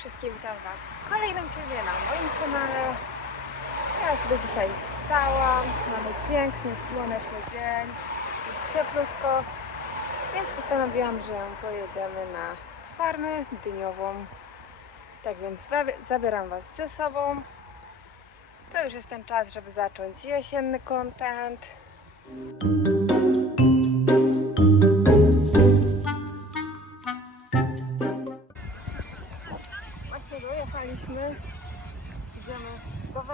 wszystkim, witam Was w kolejnym filmie na moim kanale. Ja sobie dzisiaj wstałam, mamy piękny, słoneczny dzień, jest cieplutko, więc postanowiłam, że pojedziemy na farmę dyniową. Tak więc zabieram Was ze sobą. To już jest ten czas, żeby zacząć jesienny content.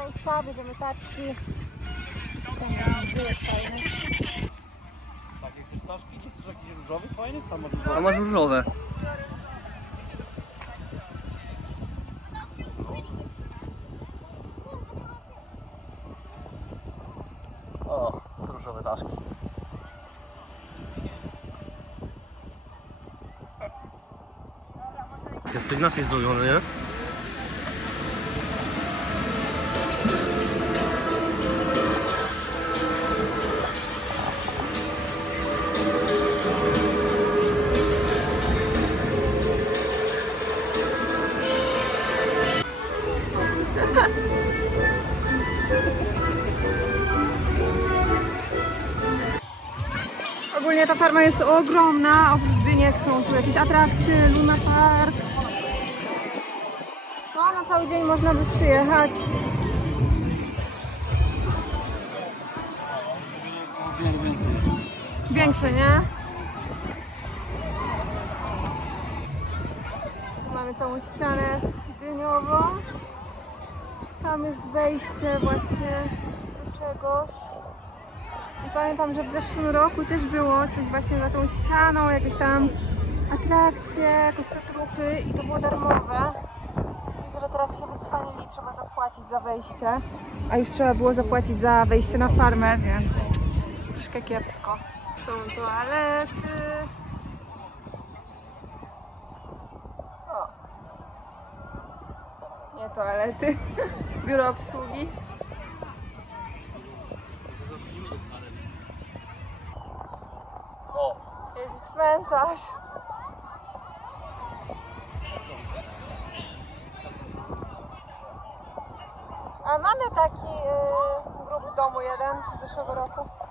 Do. Tam jest fajny. Takie chcesz ptaszki? Nie chcesz jakiś różowy fajny? Tam masz A masz różowe. O, różowe daszki. Jest inaczej zrobione, nie? Ogólnie ta farma jest ogromna, oprócz dyniek są tu jakieś atrakcje, Luna Park. No, na cały dzień można by przyjechać. Większe, nie? Tu mamy całą ścianę dyniową. Tam jest wejście właśnie do czegoś. I pamiętam, że w zeszłym roku też było coś właśnie za tą ścianą, jakieś tam atrakcje, jakieś te trupy i to było darmowe. Że teraz się wycwanili, trzeba zapłacić za wejście. A już trzeba było zapłacić za wejście na farmę, więc troszkę kiepsko. Są toalety. O. Nie toalety. Biuro obsługi. O, Jest cmentarz. A mamy taki y, grób w domu jeden z zeszłego roku.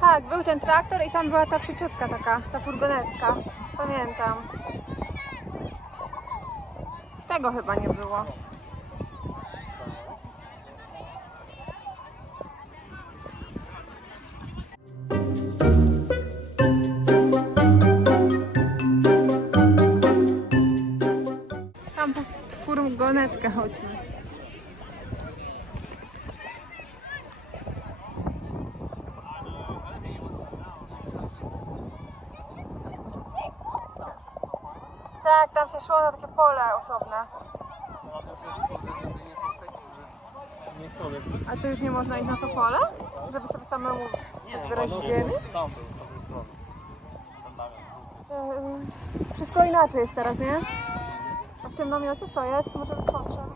Tak? był ten traktor i tam była ta przyczepka taka, ta furgonetka. Pamiętam. Tego chyba nie było. Tam po furgonetkę chodźmy. Tak, tam się szło na takie pole osobne. No to jest żeby nie są nie. A tu już nie można iść na to pole? Żeby sobie samemu zbierać no, ziemi? Tam był, z strony. Czy- Wszystko inaczej jest teraz, nie? A w tym namiocie co jest? Może być potrzeb.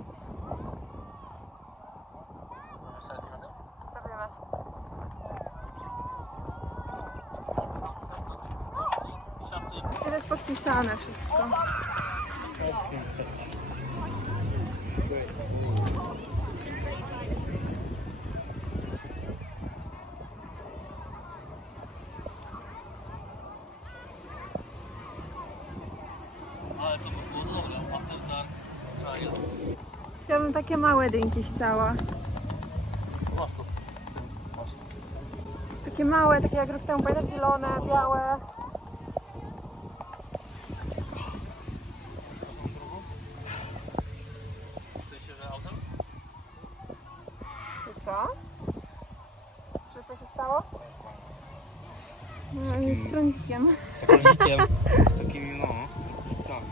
To jest podpisane wszystko. Ale to by było dobre. Dark Trail. Ja bym takie małe dynki chciała. Masz. Masz. Takie małe, takie jak rok temu, pamiętasz, zielone, białe. W sensie, że autem? I co? Że co się stało? No, jest z trądzikiem. Z konikiem. Z takimi, no, pustkami.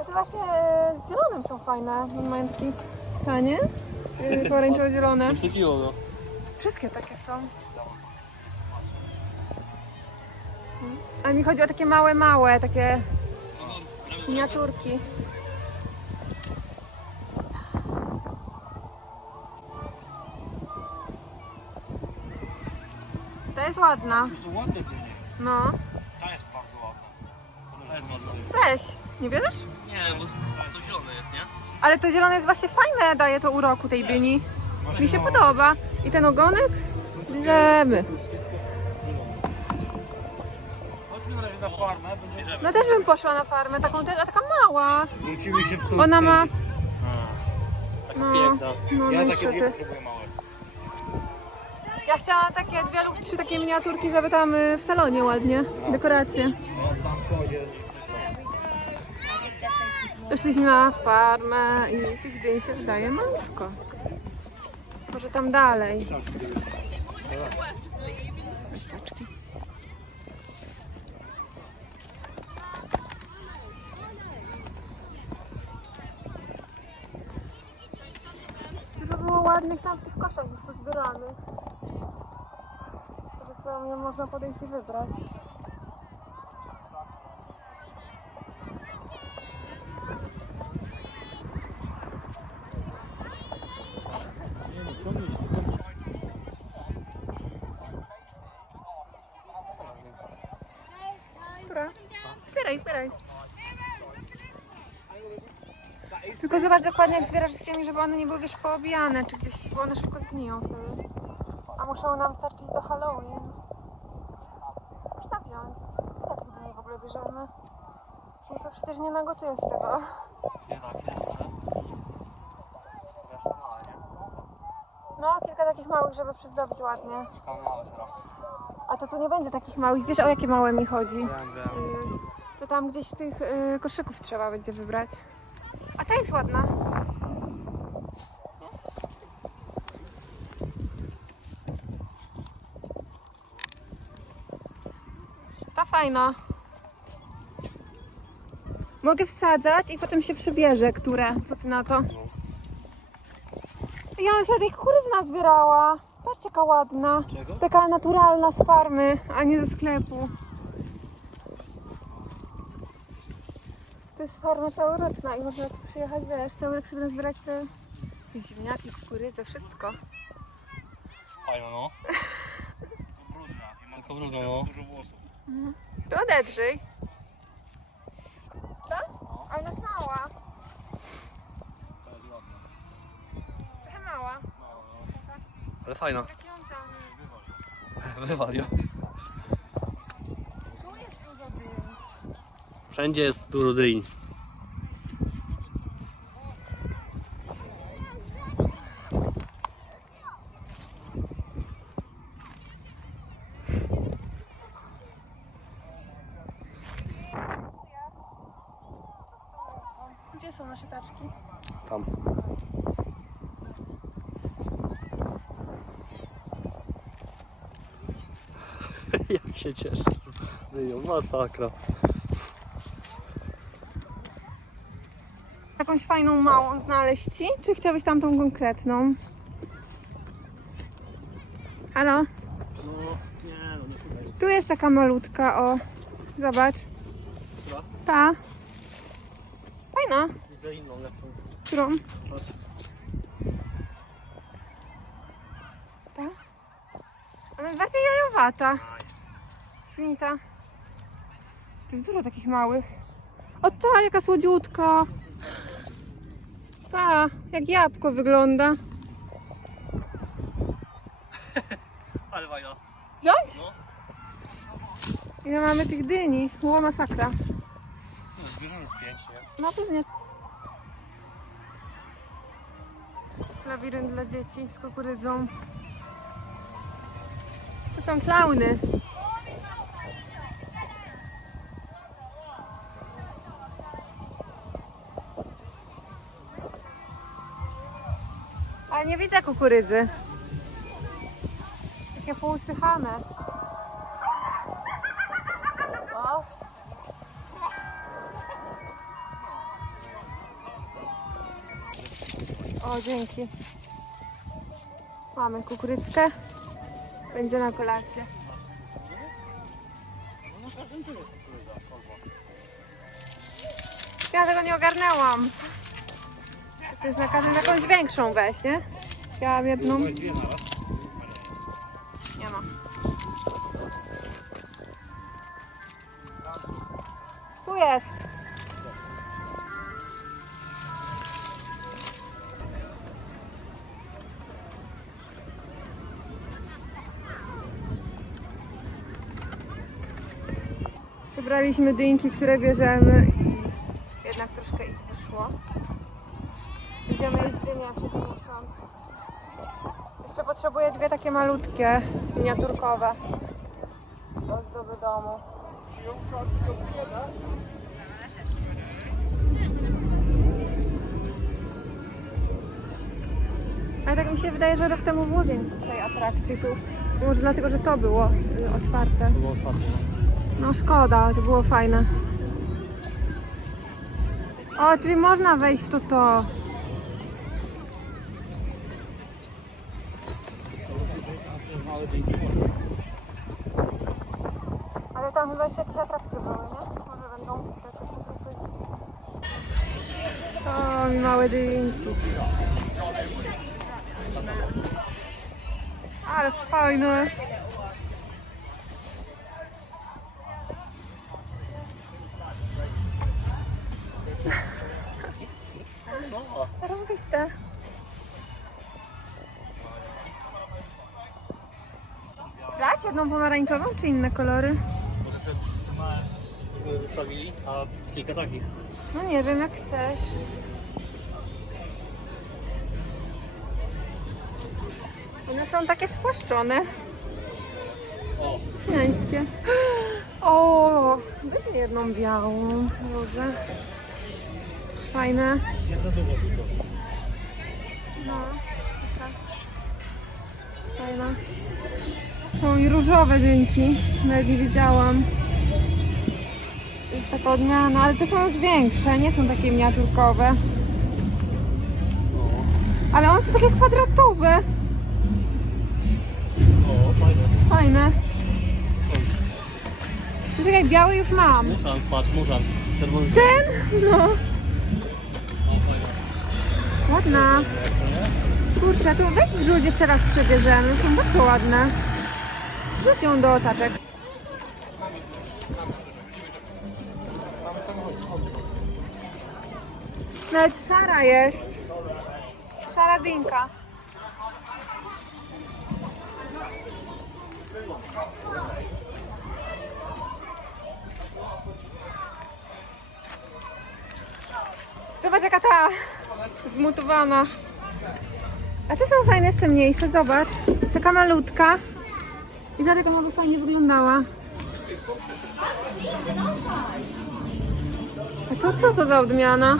A to właśnie e, z zielonym są fajne. Mają taki tanie. e, Pomarańczowo-zielone. Wysypiło go. Wszystkie takie są. A mi chodzi o takie małe, małe, takie miniaturki. Ta jest ładna. To są ładne dynie. No. Ta jest bardzo ładna. To jest ładna. Weź. Nie bierzesz? Nie, bo to zielone jest, nie? Ale to zielone jest właśnie fajne, daje to uroku tej dyni. Mi się podoba. I ten ogonek? Bierzemy. Chodźmy na razie na farmę. Będzie... No też bym poszła na farmę, taką też, a taka mała. Wrócimy się w tu. Ona ma... Taka No, piękna. no Ja takie niestety. dwie potrzebuję małe. Ja chciałam takie dwie lub trzy takie miniaturki, żeby tam y, w salonie ładnie, dekoracje. Doszliśmy na farmę i tych dyń się wydaje malutko. Może tam dalej. Liściaczki. Dużo było ładnych tam w tych koszach już pozbieranych. Także sobie można podejść i wybrać. Która? Zbieraj. Tylko zobacz dokładnie jak zbierasz z tymi, żeby one nie były wiesz poobijane, czy gdzieś, bo one szybko zgniją wtedy. A muszą nam starczyć do Halloween. Można wziąć. Ja tych dni w ogóle bierzemy. No to przecież nie nagotuję z tego. Nie mała, nie? No, kilka takich małych, żeby przyzdobić ładnie. Szukam małe teraz. A to tu nie będzie takich małych. Wiesz o jakie małe mi chodzi? Y, To tam gdzieś z tych y, koszyków trzeba będzie wybrać. A ta jest ładna. Ta fajna. Mogę wsadzać i potem się przebierze, które. Co ty na to? Ja bym sobie tej kukurydzy nazbierała. Patrzcie, jaka ładna. Czego? Taka naturalna z farmy, a nie ze sklepu. To jest farma całoroczna i można tu przyjechać, wiesz, cały rok sobie nazbierać te ziemniaki, kukurydzę, wszystko. Fajno, no. To brudna. Tylko brudno, no. dużo włosów. To odedrzyj. Tak? Ale ona jest mała. To jest ładna. Trochę mała. Ale fajna. Ją wziąć. Wywal ją. Tu jest dużo dym. Wszędzie jest dużo dyń. Gdzie są nasze taczki? Tam. Jak się cieszę dynią. Masakra. Jakąś fajną małą znaleźć ci? Czy chciałbyś tamtą konkretną? Halo? No, nie, no nie tutaj. Tu jest taka malutka, o. Zobacz. Która? Ta. Fajna. Widzę inną lepszą. Którą? Patrz. Ta. Ona jest bardziej jajowata. Świnita. To jest dużo takich małych. O ta, jaka słodziutka. Ta, jak jabłko wygląda. Ale fajna. Wziąć? No. Ile mamy tych dyni? Była masakra. No, zbierzemy z pięć, nie? No pewnie. Labirynt dla dzieci z kukurydzą. To są klauny. Nie widzę kukurydzy. Takie pousychane. O, dzięki. Mamy kukurydzkę. Będzie na kolację. Ja tego nie ogarnęłam. To jest na każdym jakąś większą weź, nie? Chciałam jedną. Nie ma. Tu jest. Przybraliśmy dynki, które bierzemy i jednak troszkę ich wyszło. Będziemy jeść dynia przez miesiąc. Jeszcze potrzebuję dwie takie malutkie, miniaturkowe do zdoby domu. Ale tak mi się wydaje, że rok temu było więcej atrakcji tu. Może dlatego, że to było y, otwarte. Było ostatnio. No szkoda, to było fajne. O, czyli można wejść w to to. Małe dynki. Ale tam chyba jeszcze jakieś atrakcje były, nie? Może będą tak jakby... O, mi małe dynki. Ale fajne. Rąbiste. Jedną pomarańczową czy inne kolory? Może te, te małe byśmy zostawili, a kilka takich. No nie wiem, jak chcesz. One są takie spłaszczone, O, chińskie. O, weźmy jedną białą, może. Fajne. jedna długo tylko. No, taka. Fajna. Są i różowe dynki, nawet nie widziałam. To jest taka odmiana, ale te są już większe, nie są takie miniaturkowe. No. Ale one są takie kwadratowe. O, fajne. Fajne. No Czekaj, biały już mam. Muszan, patrz, muszan. Czerwony. Ten? No. Ładna. Kurczę, tu weź wrzuć jeszcze raz przebierzemy. Są bardzo ładne. Wrzuć ją do otaczek. Nawet szara jest. Szara dynka. Zobacz jaka ta zmutowana. A te są fajne, jeszcze mniejsze, zobacz. Taka malutka. I zobacz jak ona by fajnie wyglądała. A to co to za odmiana?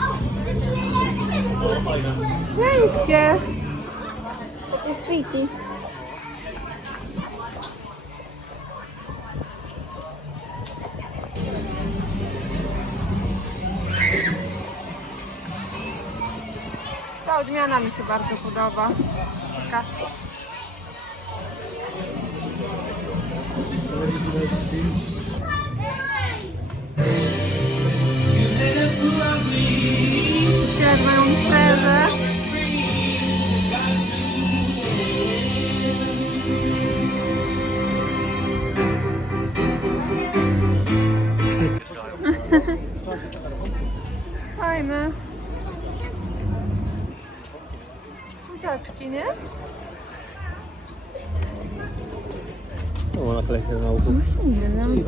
Takie friki. Ta odmiana mi się bardzo podoba. Taka Myślę, No, na uchu. Nie wiem.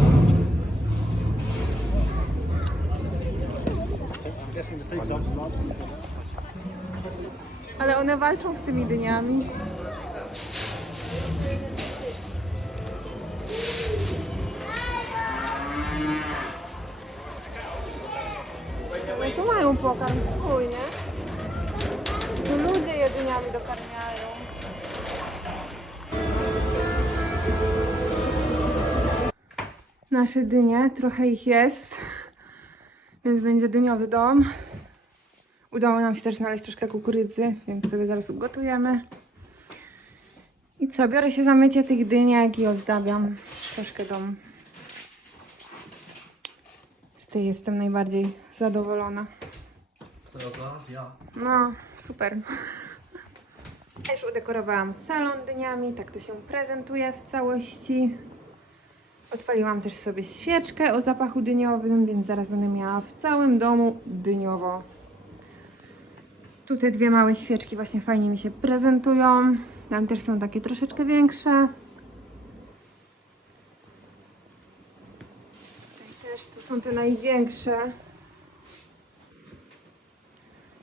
Ale one walczą z tymi dyniami. No to mają pokarm swój, nie? To ludzie je dyniami dokarmiają. Nasze dynie, trochę ich jest, więc będzie dyniowy dom. Udało nam się też znaleźć troszkę kukurydzy, więc sobie zaraz ugotujemy. I co, biorę się za mycie tych dyniek i ozdabiam troszkę dom. Z tej jestem najbardziej zadowolona. Teraz zaraz ja. No, super. Już udekorowałam salon dyniami, tak to się prezentuje w całości. Odpaliłam też sobie świeczkę o zapachu dyniowym, więc zaraz będę miała w całym domu dyniowo. Tutaj dwie małe świeczki właśnie fajnie mi się prezentują. Tam też są takie troszeczkę większe. Tutaj też to są te największe.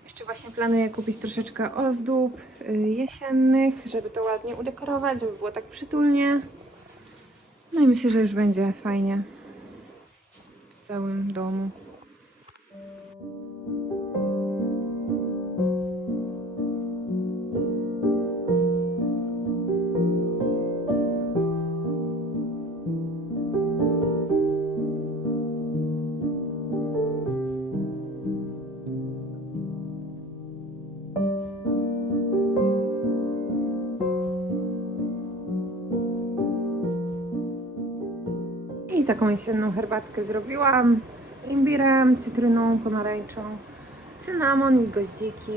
Jeszcze właśnie planuję kupić troszeczkę ozdób y, jesiennych, żeby to ładnie udekorować, żeby było tak przytulnie. No i myślę, że już będzie fajnie w całym domu. Taką jesienną herbatkę zrobiłam z imbirem, cytryną, pomarańczą, cynamon i goździki.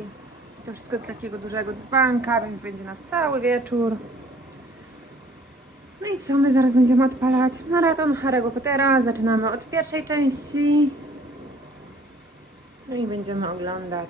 I to wszystko do takiego dużego dzbanka, więc będzie na cały wieczór. No i co, my zaraz będziemy odpalać maraton Harry'ego Pottera. Zaczynamy od pierwszej części. No i będziemy oglądać